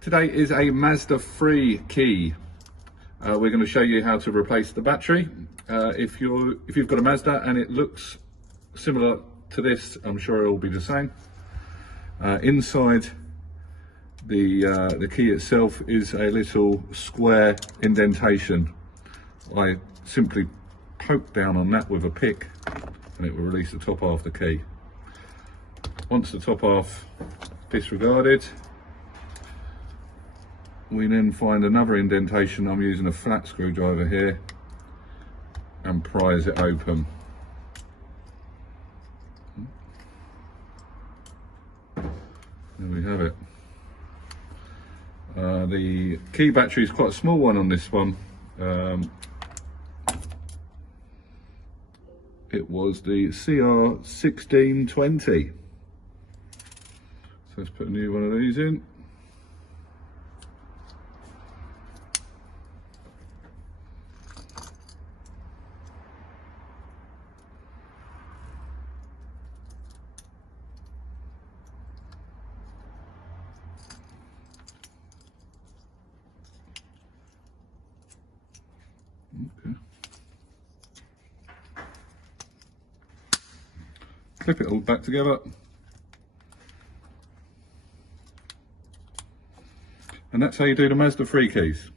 Today is a Mazda 3 key. We're going to show you how to replace the battery. If you've got a Mazda and it looks similar to this, I'm sure it will be the same. Inside the key itself is a little square indentation. I simply poke down on that with a pick and it will release the top half of the key. Once the top half disregarded, we then find another indentation. I'm using a flat screwdriver here and prise it open. There we have it. The key battery is quite a small one on this one. It was the CR1620. So let's put a new one of these in. Okay. Clip it all back together. And that's how you do the Mazda 3 keys.